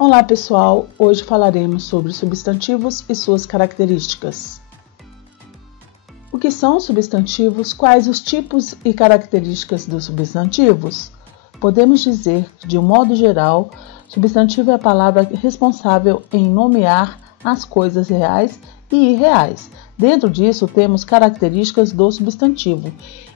Olá pessoal, hoje falaremos sobre substantivos e suas características. O que são substantivos? Quais os tipos e características dos substantivos? Podemos dizer que, de um modo geral, substantivo é a palavra responsável em nomear as coisas reais e irreais. Dentro disso, temos características do substantivo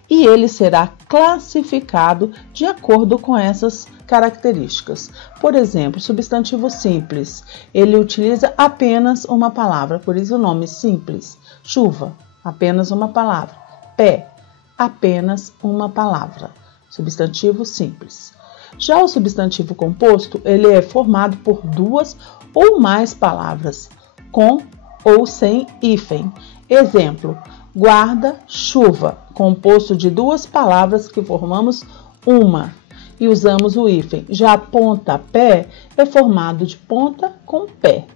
e ele será classificado de acordo com essas características. Por exemplo, substantivo simples, ele utiliza apenas uma palavra, por isso o nome simples. Chuva, apenas uma palavra. Pé, apenas uma palavra. Substantivo simples. Já o substantivo composto, ele é formado por duas ou mais palavras, com ou sem hífen. Exemplo, guarda-chuva, composto de duas palavras que formamos uma e usamos o hífen. Já pontapé é formado de ponta com pé.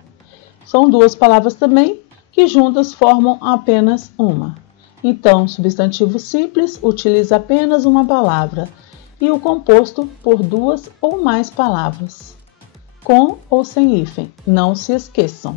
São duas palavras também que juntas formam apenas uma. Então, substantivo simples utiliza apenas uma palavra e o composto por duas ou mais palavras, com ou sem hífen. Não se esqueçam.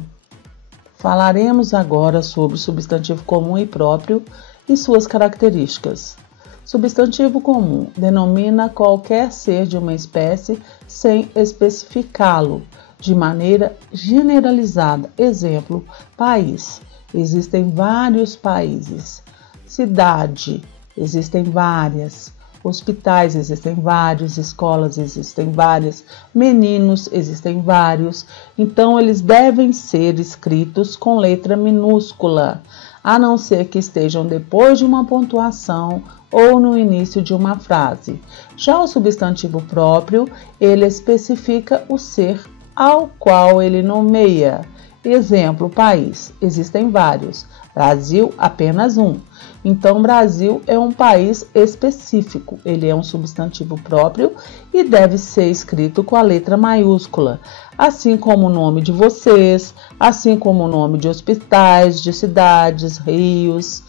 Falaremos agora sobre o substantivo comum e próprio e suas características. Substantivo comum denomina qualquer ser de uma espécie sem especificá-lo de maneira generalizada. Exemplo, país. Existem vários países. Cidade. Existem várias. Hospitais, existem vários, escolas, existem várias, meninos, existem vários. Então, eles devem ser escritos com letra minúscula, a não ser que estejam depois de uma pontuação ou no início de uma frase. Já o substantivo próprio, ele especifica o ser ao qual ele nomeia. Exemplo, país, existem vários. Brasil, apenas um. Então, Brasil é um país específico. Ele é um substantivo próprio e deve ser escrito com a letra maiúscula, assim como o nome de vocês, assim como o nome de hospitais, de cidades, rios,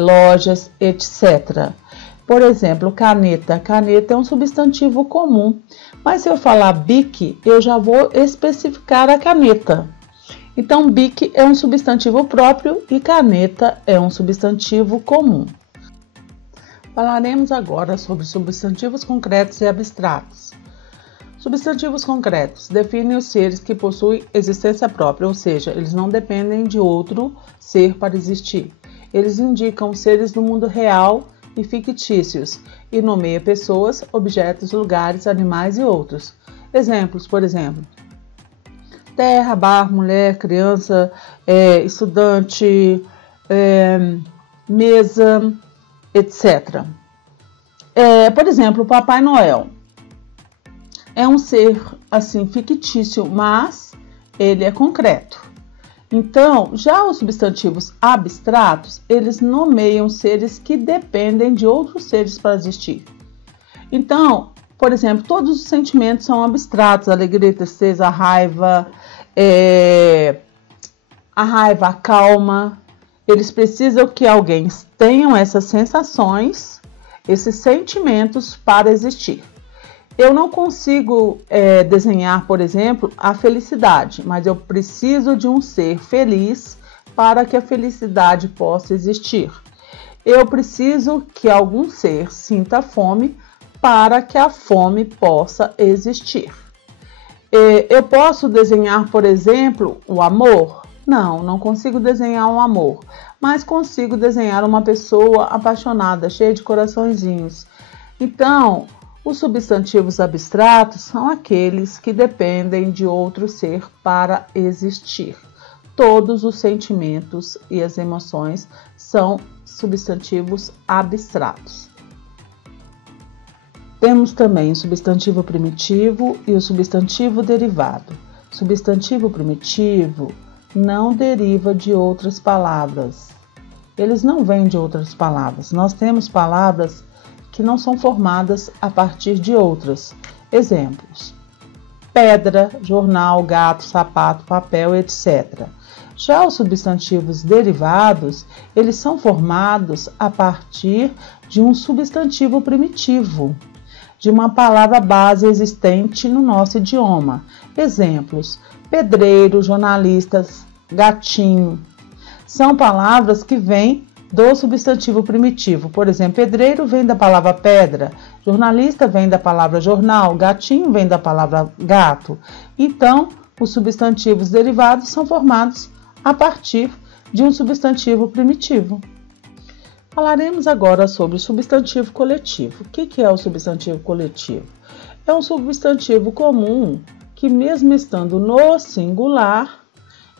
lojas, etc. Por exemplo, caneta. Caneta é um substantivo comum, mas se eu falar bique, eu já vou especificar a caneta. Então, bique é um substantivo próprio e caneta é um substantivo comum. Falaremos agora sobre substantivos concretos e abstratos. Substantivos concretos definem os seres que possuem existência própria, ou seja, eles não dependem de outro ser para existir. Eles indicam seres do mundo real e fictícios e nomeiam pessoas, objetos, lugares, animais e outros. Exemplos, por exemplo, terra, bar, mulher, criança, estudante, mesa, etc. Por exemplo, o Papai Noel é um ser assim fictício, mas ele é concreto. Então, já os substantivos abstratos, eles nomeiam seres que dependem de outros seres para existir. Então, por exemplo, todos os sentimentos são abstratos: alegria, tristeza, raiva, a calma. Eles precisam que alguém tenha essas sensações, esses sentimentos para existir. Eu não consigo desenhar, por exemplo, a felicidade, mas eu preciso de um ser feliz para que a felicidade possa existir. Eu preciso que algum ser sinta fome para que a fome possa existir. Eu posso desenhar, por exemplo, o amor? Não consigo desenhar um amor, mas consigo desenhar uma pessoa apaixonada, cheia de coraçõezinhos. Então, os substantivos abstratos são aqueles que dependem de outro ser para existir. Todos os sentimentos e as emoções são substantivos abstratos. Temos também o substantivo primitivo e o substantivo derivado. Substantivo primitivo não deriva de outras palavras. Eles não vêm de outras palavras. Nós temos palavras que não são formadas a partir de outras. Exemplos: pedra, jornal, gato, sapato, papel, etc. Já os substantivos derivados, eles são formados a partir de um substantivo primitivo. de uma palavra base existente no nosso idioma. Exemplos: pedreiro, jornalistas, gatinho. São palavras que vêm do substantivo primitivo. Por exemplo, pedreiro vem da palavra pedra, jornalista vem da palavra jornal, gatinho vem da palavra gato. Então, os substantivos derivados são formados a partir de um substantivo primitivo. Falaremos agora sobre o substantivo coletivo. O que é o substantivo coletivo? É um substantivo comum que, mesmo estando no singular,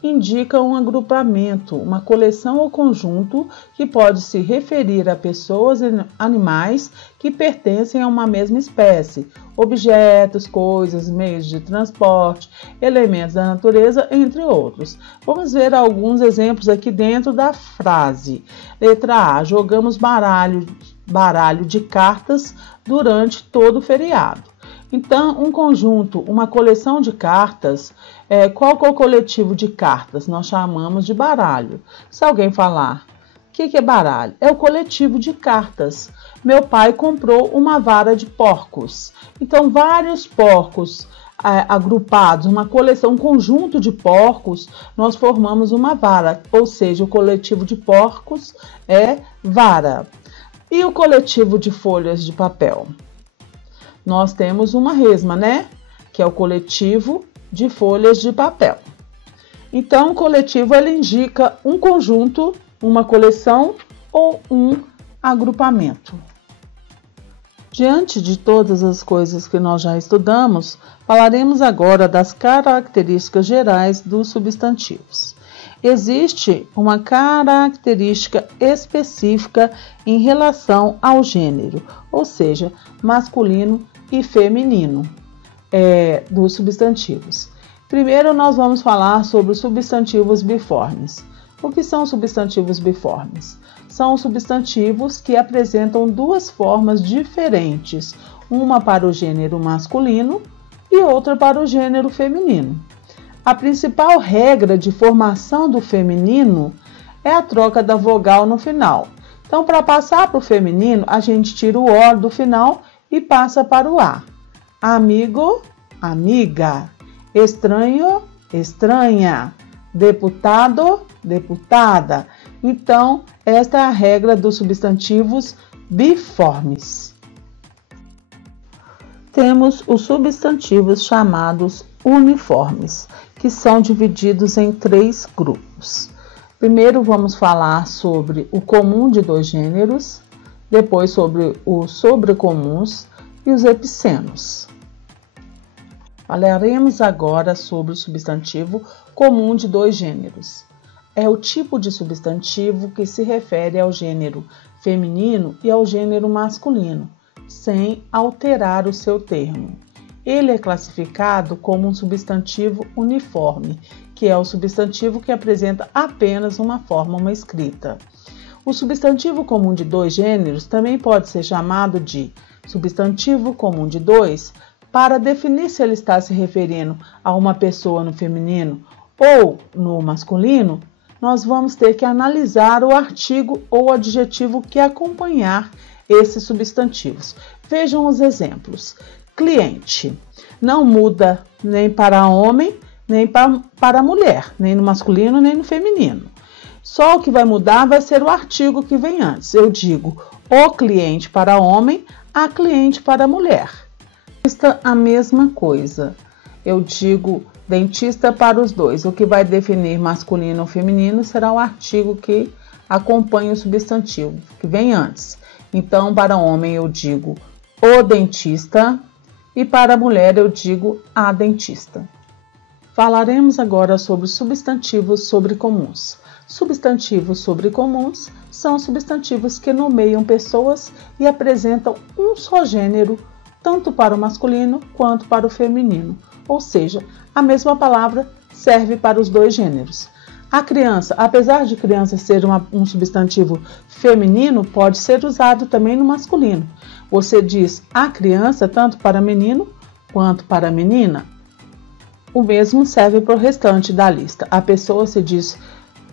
indica um agrupamento, uma coleção ou conjunto que pode se referir a pessoas e animais que pertencem a uma mesma espécie, objetos, coisas, meios de transporte, elementos da natureza, entre outros. Vamos ver alguns exemplos aqui dentro da frase. Letra A: jogamos baralho de cartas durante todo o feriado. Então, um conjunto, uma coleção de cartas, qual que é o coletivo de cartas? Nós chamamos de baralho. Se alguém falar, o que é baralho? É o coletivo de cartas. Meu pai comprou uma vara de porcos. Então, vários porcos agrupados, uma coleção, um conjunto de porcos, nós formamos uma vara. Ou seja, o coletivo de porcos é vara. E o coletivo de folhas de papel? Nós temos uma resma, né? Que é o coletivo de folhas de papel. Então, o coletivo ele indica um conjunto, uma coleção ou um agrupamento. Diante de todas as coisas que nós já estudamos, falaremos agora das características gerais dos substantivos. Existe uma característica específica em relação ao gênero, ou seja, masculino e feminino dos substantivos. Primeiro, nós vamos falar sobre os substantivos biformes. O que são substantivos biformes? São substantivos que apresentam duas formas diferentes, uma para o gênero masculino e outra para o gênero feminino. A principal regra de formação do feminino é a troca da vogal no final. Então, para passar para o feminino, a gente tira o O do final e passa para o A. Amigo, amiga. Estranho, estranha. Deputado, deputada. Então, esta é a regra dos substantivos biformes. Temos os substantivos chamados uniformes, que são divididos em 3 grupos. Primeiro vamos falar sobre o comum de 2 gêneros, depois sobre os sobrecomuns e os epicenos. Falaremos agora sobre o substantivo comum de 2 gêneros. É o tipo de substantivo que se refere ao gênero feminino e ao gênero masculino, sem alterar o seu termo. Ele é classificado como um substantivo uniforme, que é o substantivo que apresenta apenas uma forma, uma escrita. O substantivo comum de 2 gêneros também pode ser chamado de substantivo comum de 2 para definir se ele está se referindo a uma pessoa no feminino ou no masculino. Nós vamos ter que analisar o artigo ou adjetivo que acompanhar esses substantivos. Vejam os exemplos. Cliente. Não muda nem para homem, nem para mulher, nem no masculino, nem no feminino. Só o que vai mudar vai ser o artigo que vem antes. Eu digo o cliente para homem, a cliente para mulher. A mesma coisa. Eu digo dentista para os dois. O que vai definir masculino ou feminino será o artigo que acompanha o substantivo, que vem antes. Então, para homem eu digo o dentista e para a mulher eu digo a dentista. Falaremos agora sobre substantivos sobrecomuns. Substantivos sobrecomuns são substantivos que nomeiam pessoas e apresentam um só gênero, tanto para o masculino quanto para o feminino. Ou seja, a mesma palavra serve para os 2 gêneros. A criança, apesar de criança ser um substantivo feminino, pode ser usado também no masculino. Você diz a criança tanto para menino quanto para menina. O mesmo serve para o restante da lista. A pessoa se diz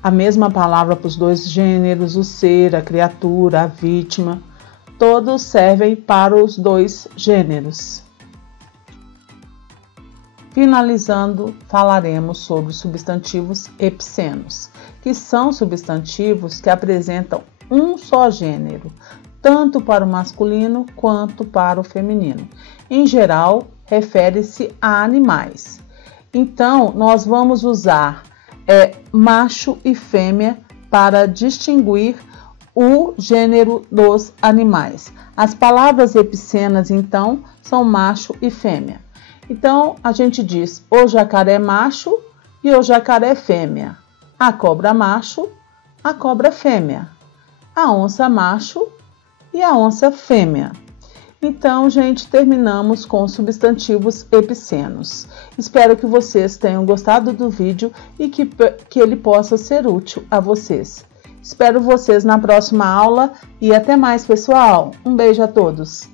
a mesma palavra para os 2 gêneros, o ser, a criatura, a vítima. todos servem para os dois gêneros. Finalizando, falaremos sobre os substantivos epicenos, que são substantivos que apresentam um só gênero, tanto para o masculino quanto para o feminino. Em geral, refere-se a animais. Então, nós vamos usar macho e fêmea para distinguir o gênero dos animais. As palavras epicenas, então, são macho e fêmea. Então, a gente diz o jacaré macho e o jacaré fêmea, a cobra macho, a cobra fêmea, a onça macho e a onça fêmea. Então, gente, terminamos com os substantivos epicenos. Espero que vocês tenham gostado do vídeo e que ele possa ser útil a vocês. Espero vocês na próxima aula e até mais, pessoal. Um beijo a todos!